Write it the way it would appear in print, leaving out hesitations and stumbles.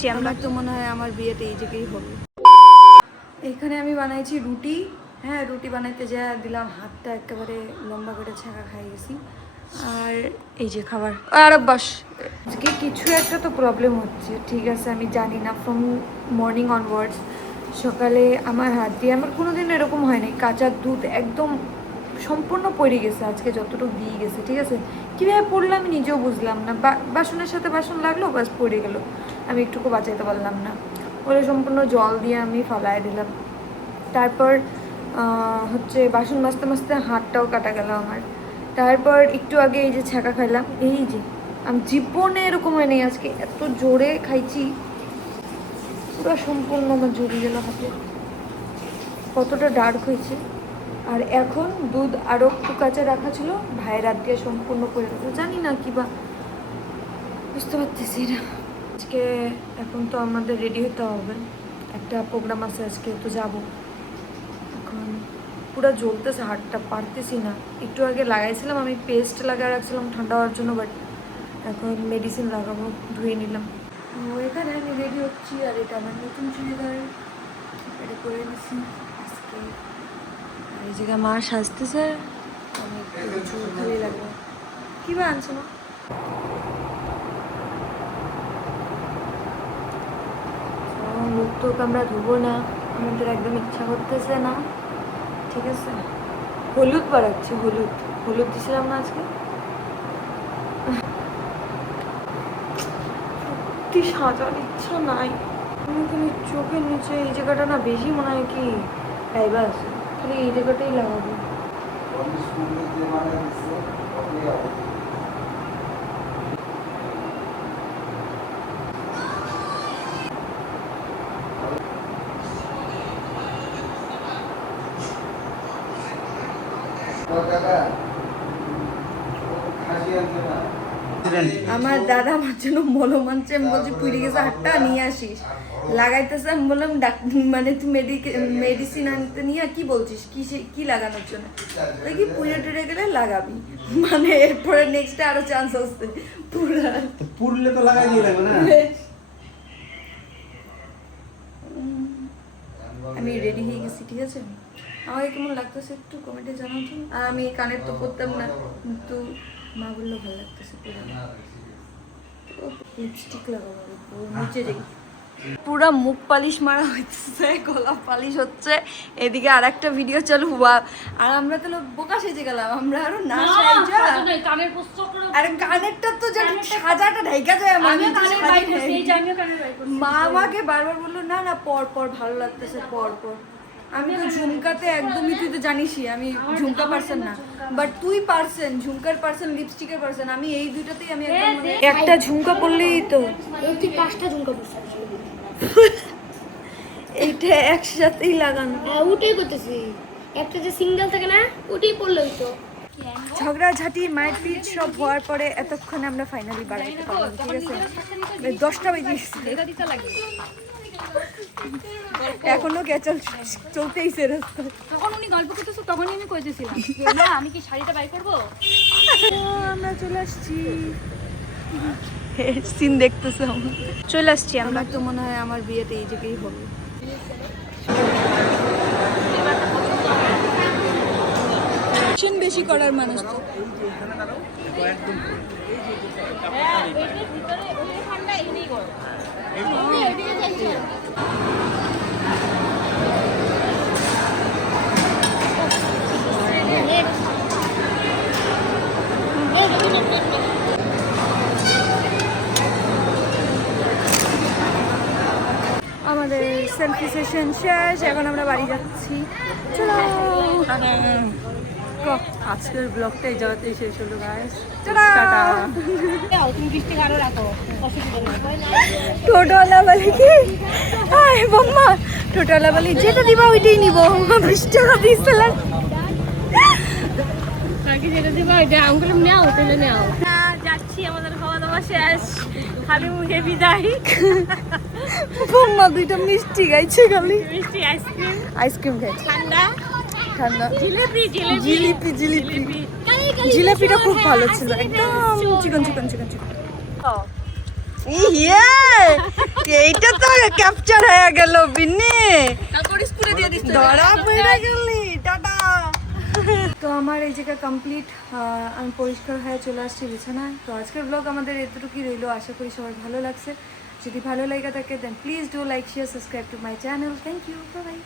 আসছি আমরা। তো মনে হয় আমার বিয়েতে এই জায়গায় হবে। এখানে আমি বানাইছি রুটি। হ্যাঁ, রুটি বানাইতে যা দিলাম, হাতটা একেবারে লম্বা করে ছাঁকা খাই গেছি। আর এই যে খাবার। আর বাস আজকে কিছু একটা তো প্রবলেম হচ্ছে, ঠিক আছে, আমি জানি না। ফ্রম মর্নিং অনওয়ার্ডস সকালে আমার হাত দিয়ে, আমার কোনোদিন এরকম হয় নাই, কাঁচা দুধ একদম সম্পূর্ণ পড়ে গেছে। আজকে যতটুকু দিয়ে গেছে, ঠিক আছে, কীভাবে পড়লো আমি নিজেও বুঝলাম না। বাসনের সাথে বাসন লাগলো, বাস পড়ে গেল, আমি একটুকু বাঁচাইতে পারলাম না। ওরে সম্পূর্ণ জল দিয়ে আমি ফালাই দিলাম। তারপর হচ্ছে বাসন মাজতে মাজতে হাতটাও কাটা গেল আমার। তারপর একটু আগে এই যে ছ্যাঁকা খাইলাম, এই যে আমি জীবনে এরকম হয়নি, আজকে এত জোরে খাইছি, পুরো সম্পূর্ণ আমার জড়ি গেল হাতে, কতটা ডার্ক হয়েছে। আর এখন দুধ আরও একটু কাঁচা রাখা ছিল, ভাইয়ের রাত দিয়ে সম্পূর্ণ করে গেছে, জানি না কি বা, বুঝতে পারতেছি না। আজকে এখন তো আমাদের রেডি হতে হবে, একটা প্রোগ্রাম আছে আজকে, তো যাব। এখন পুরো জ্বলতেছে হাতটা, পারতেছি না। একটু আগে লাগাইছিলাম আমি, পেস্ট লাগিয়ে রাখছিলাম ঠান্ডা হওয়ার জন্য, বাট এখন মেডিসিন লাগাবো, ধুয়ে নিলাম। তো এখানে আমি রেডি হচ্ছি, আর এটা আমার নতুন চুড়িদার, এটা করে নিচ্ছি আজকে। আর এই জায়গায় মা সাজতেছে, আমি একটু চুল খালি লাগবে। কী বা আনছো না? মুখ টুক আমরা ধুবো না, আমাদের একদম ইচ্ছা করতেছে না, ঠিক আছে। হলুদ বাড়াচ্ছি, হলুদ হলুদ দিছিলাম না আজকে, সত্যি সাজার ইচ্ছা নাই। আমি খালি চোখের নিচে এই জায়গাটা না বেশি মনে হয় কি ডাইবা আছে, খালি এই জায়গাটাই লাগাবো। আমার দাদা আমার জন্য মলম আনছে, আমি বলছি পুড়ে গেছে হাতটা, নিয়ে আসিস। লাগাইতেছে, আমি বললাম মানে তুই মেডিসিন আনতে নিয়ে কি বলছিস, কি লাগানোর জন্য? দেখি পুড়ে টুড়ে গেলে লাগাবি, মানে এরপরে নেক্সটে আরো চান্স আসছে পুড়লে তো লাগাই দিয়ে লাগবে না। আমি রেডি হয়ে গেছি, ঠিক আছে। আমাকে কেমন লাগতেছে একটু কমেন্টে জানাতো। আর আমি কানের তো পরতাম না, কিন্তু মা বললো ভালো লাগতেছে, লিপস্টিক লাগাবো নিচে যাই। পুরা মুখ পালিশ মারা হচ্ছে, গলা পালিশ হচ্ছে, এদিকে আর একটা ভিডিও চালু হওয়া, আর আমরা তো বোকা সেজে গেলাম। আমরা আরো না সাজা, আরে কানেরটা তো যেন সাজাটা ঢাইকা যায়। মা আমাকে বারবার বললো না না পর পর ভালো লাগতেছে, পর পর। আমি তো ঝুমকাতে একদমই, তুই তো জানিসই আমি ঝুমকা পারসন না, বাট তুই পারসন, ঝুমকার পারসন, লিপস্টিকের পারসন। আমি এই দুইটাতেই আমি একটা ঝুমকা পরলেই তো, তুই 5টা ঝুমকা পরছিস, এইটা একসাথেই লাগানো। হ্যাঁ ওটাই করতেছি, একটা যে সিঙ্গেল থাকে না ওটাই পরলে হইতো। ঝগড়াঝাটি মারপিট সব হওয়ার পরে এতক্ষণে আমরা ফাইনালি বাড়াইতে পারবো, ঠিক আছে। 10টা বেজে গেছে, এখনো ক্যাচাল চলতেইছে রাস্তা। তখন উনি গল্প করতেছে, তখনই আমি কইতেছিলাম না আমি কি শাড়িটা বাই করবো। আমরা চলে আসছি, সিন দেখতেছে, চলে আসছি আমরা। তো মনে হয় আমার বিয়েতে এই জায়গায় হবে। বেশি করার মানুষ তো আমাদের সেলফি সেশন শেষ, এখন আমরা বাড়ি যাচ্ছি। চলো, আজকের ব্লগটা এই জায়গাতেই শেষ হলো গাইস। টাটা। টোটোওয়ালা বলে কি, আয় বম্মা, টোটোওয়ালা বলে যেটা দিবা ওইটাই নিব, 20 টাকা দিয়েছিলেন। যেটা দিবা ওইটা আঙ্গুল নেও, তাহলে নেও না। যাচ্ছি, আমাদের খাওয়া দাওয়া শেষ, খালি মুখে বিদায়। বম্মা 2টা মিষ্টি গাইছে, খালি মিষ্টি আইসক্রিম, আইসক্রিম খাইছে, ঠান্ডা ঠান্ডা জিলিপি, জিলিপিটা খুব ভালো ছিল, একদম চিকন চিকন চিকন চিকন। ইয়ে এইটা তো ক্যাপচার হয়ে গেল বিন্নি তারপর স্কুলে দিয়ে দিস ধরা পড়ে গেলি টাটা। তো আমার এই জায়গা কমপ্লিট, আমি পরিষ্কার হয়ে চলে আসছি বিছানায়। তো আজকের ব্লগ আমাদের এতটুকুই রইলো, আশা করি সবার ভালো লাগছে। যদি ভালো লাগে থাকে then please do like share subscribe to my channel. Thank you, bye by.